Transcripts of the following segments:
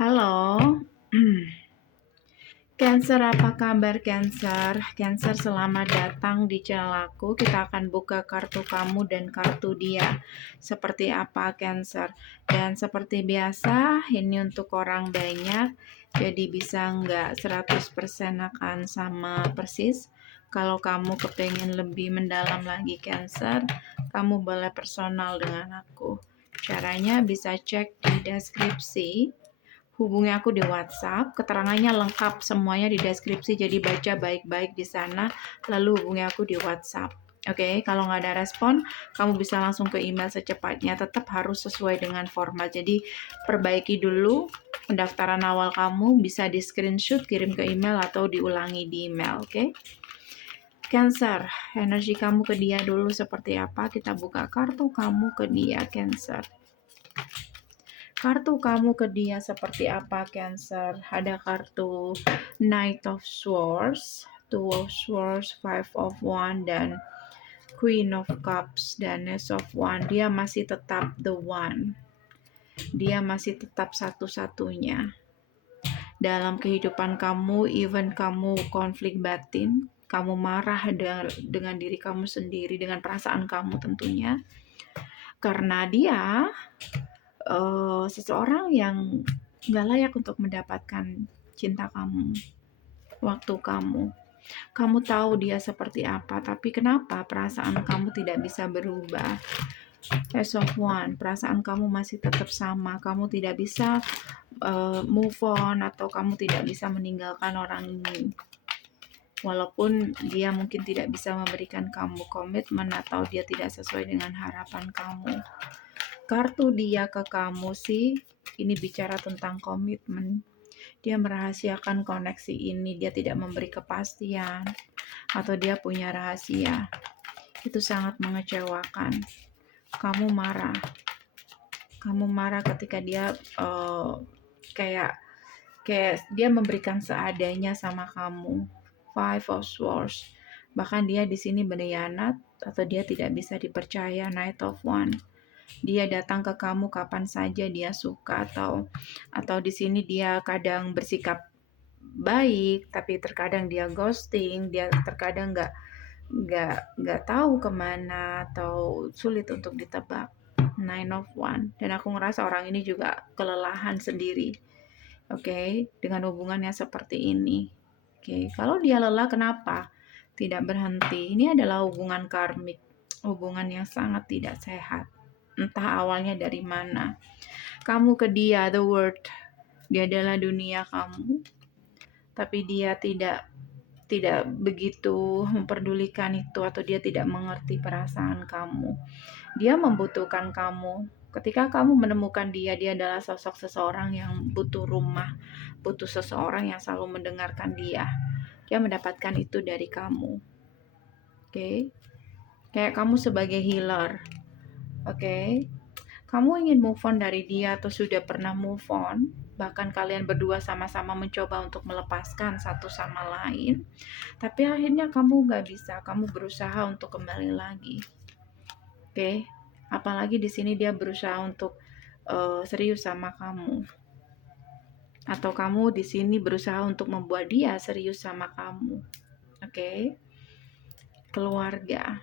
Halo, Cancer, apa kabar Cancer? Cancer, selamat datang di channel aku. Kita akan buka kartu kamu dan kartu dia. Seperti apa Cancer? Dan seperti biasa, ini untuk orang banyak. Jadi bisa nggak 100% akan sama persis. Kalau kamu kepengen lebih mendalam lagi Cancer, kamu boleh personal dengan aku. Caranya bisa cek di deskripsi. Hubungi aku di WhatsApp, keterangannya lengkap semuanya di deskripsi, jadi baca baik-baik di sana, lalu hubungi aku di WhatsApp. Oke, kalau nggak ada respon, kamu bisa langsung ke email secepatnya, tetap harus sesuai dengan format. Jadi perbaiki dulu pendaftaran awal kamu, bisa di screenshot, kirim ke email atau diulangi di email, oke? Cancer, energi kamu ke dia dulu seperti apa? Kita buka kartu kamu ke dia, Cancer. Kartu kamu ke dia seperti apa Cancer? Ada kartu Knight of Swords, Two of Swords, Five of Wands, dan Queen of Cups, dan Ace of Wands. Dia masih tetap the one. Dia masih tetap satu-satunya. Dalam kehidupan kamu, even kamu konflik batin, kamu marah dengan diri kamu sendiri, dengan perasaan kamu tentunya. Karena dia seseorang yang gak layak untuk mendapatkan cinta kamu, waktu kamu. Kamu tahu dia seperti apa, tapi kenapa perasaan kamu tidak bisa berubah? As of one, perasaan kamu masih tetap sama. Kamu tidak bisa move on, atau kamu tidak bisa meninggalkan orang ini. Walaupun dia mungkin tidak bisa memberikan kamu komitmen atau dia tidak sesuai dengan harapan kamu. Kartu dia ke kamu sih, ini bicara tentang komitmen. Dia merahasiakan koneksi ini, dia tidak memberi kepastian, atau dia punya rahasia. Itu sangat mengecewakan. Kamu marah ketika dia kayak dia memberikan seadanya sama kamu. Five of Swords. Bahkan dia di sini berkhianat, atau dia tidak bisa dipercaya. Knight of Wands. Dia datang ke kamu kapan saja dia suka, atau di sini dia kadang bersikap baik tapi terkadang dia ghosting, dia terkadang nggak tahu kemana atau sulit untuk ditebak. Nine of Wands. Dan aku ngerasa orang ini juga kelelahan sendiri, oke, dengan hubungannya seperti ini. Oke, kalau dia lelah, kenapa tidak berhenti? Ini adalah hubungan karmik, hubungan yang sangat tidak sehat. Entah awalnya dari mana. Kamu ke dia, the world. Dia adalah dunia kamu. Tapi dia tidak begitu memperdulikan itu, atau dia tidak mengerti perasaan kamu. Dia membutuhkan kamu. Ketika kamu menemukan dia adalah sosok seseorang yang butuh rumah, butuh seseorang yang selalu mendengarkan dia. Dia mendapatkan itu dari kamu. Oke? Kayak kamu sebagai healer. Oke? Kamu ingin move on dari dia atau sudah pernah move on, bahkan kalian berdua sama-sama mencoba untuk melepaskan satu sama lain, tapi akhirnya kamu gak bisa, kamu berusaha untuk kembali lagi. Oke? Apalagi di sini dia berusaha untuk serius sama kamu, atau kamu di sini berusaha untuk membuat dia serius sama kamu. Oke? Keluarga.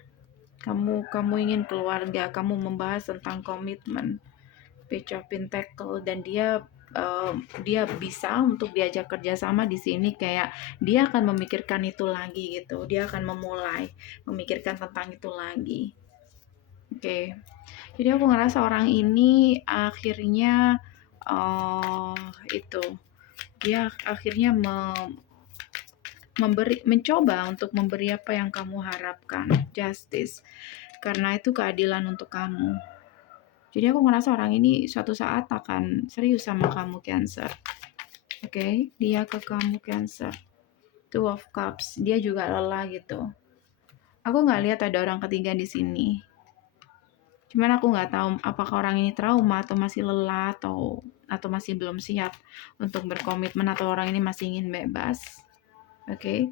Kamu ingin keluarga, kamu membahas tentang komitmen. Page of Pentacle, dan dia bisa untuk diajak kerjasama di sini, kayak dia akan memikirkan itu lagi gitu, dia akan memulai memikirkan tentang itu lagi. Oke. Jadi aku ngerasa orang ini akhirnya dia akhirnya mencoba untuk memberi apa yang kamu harapkan, justice, karena itu keadilan untuk kamu. Jadi aku ngerasa orang ini suatu saat akan serius sama kamu Cancer. Oke, dia ke kamu Cancer. Two of Cups, dia juga lelah gitu. Aku nggak lihat ada orang ketiga di sini. Cuman aku nggak tahu apakah orang ini trauma, atau masih lelah, atau masih belum siap untuk berkomitmen, atau orang ini masih ingin bebas. Oke,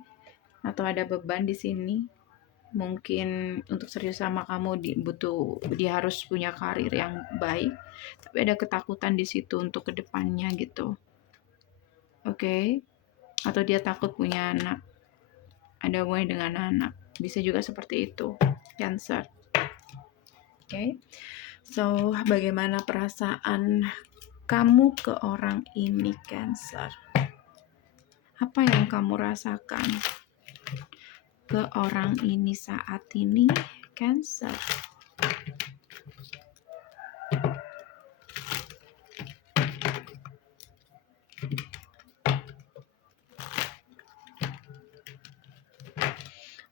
atau ada beban di sini. Mungkin untuk serius sama kamu dia harus punya karir yang baik, tapi ada ketakutan di situ untuk kedepannya gitu. Oke. Atau dia takut punya anak, ada hubungannya dengan anak, bisa juga seperti itu, Cancer. Oke. So, bagaimana perasaan kamu ke orang ini, Cancer? Apa yang kamu rasakan ke orang ini saat ini, Cancer?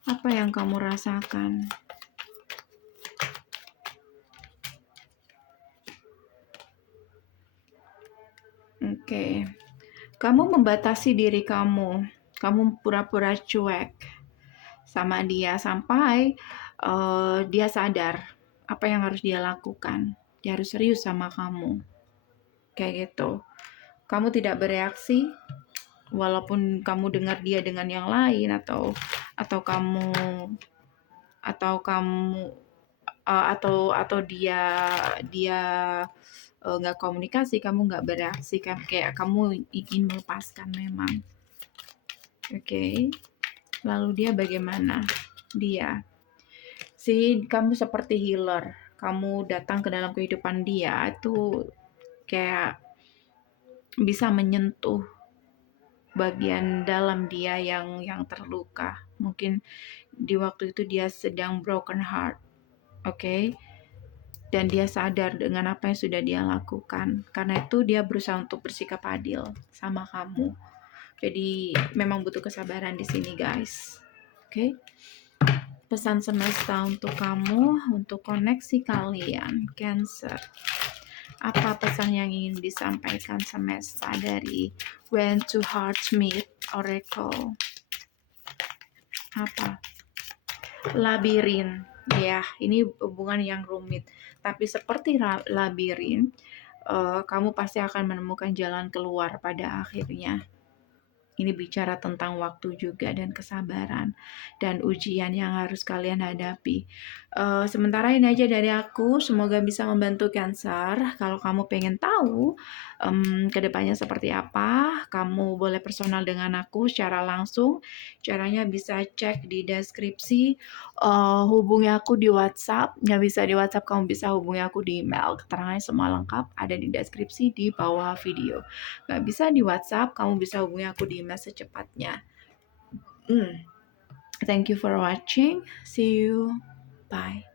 Apa yang kamu rasakan? Oke. Kamu membatasi diri kamu. Kamu pura-pura cuek sama dia sampai dia sadar apa yang harus dia lakukan. Dia harus serius sama kamu. Kayak gitu. Kamu tidak bereaksi walaupun kamu dengar dia dengan yang lain atau kamu atau dia nggak komunikasi, kamu nggak bereaksi, kan kayak kamu ingin melepaskan memang. Oke. Lalu dia bagaimana? Kamu seperti healer. Kamu datang ke dalam kehidupan dia itu kayak bisa menyentuh bagian dalam dia yang terluka. Mungkin di waktu itu dia sedang broken heart. Oke. Dan dia sadar dengan apa yang sudah dia lakukan. Karena itu dia berusaha untuk bersikap adil sama kamu. Jadi memang butuh kesabaran di sini, guys. Oke. Pesan semesta untuk kamu, untuk koneksi kalian, Cancer. Apa pesan yang ingin disampaikan semesta dari When Two Hearts Meet Oracle? Apa? Labirin. Ya, ini hubungan yang rumit. Tapi seperti labirin, kamu pasti akan menemukan jalan keluar pada akhirnya. Ini bicara tentang waktu juga dan kesabaran dan ujian yang harus kalian hadapi. Sementara ini aja dari aku. Semoga bisa membantu Cancer. Kalau kamu pengen tahu kedepannya seperti apa, kamu boleh personal dengan aku secara langsung. Caranya bisa cek di deskripsi. Hubungi aku di WhatsApp. Nggak bisa di WhatsApp, kamu bisa hubungi aku di email. Keterangannya semua lengkap ada di deskripsi di bawah video. Nggak bisa di WhatsApp, kamu bisa hubungi aku di email secepatnya. Thank you for watching. See you. Bye.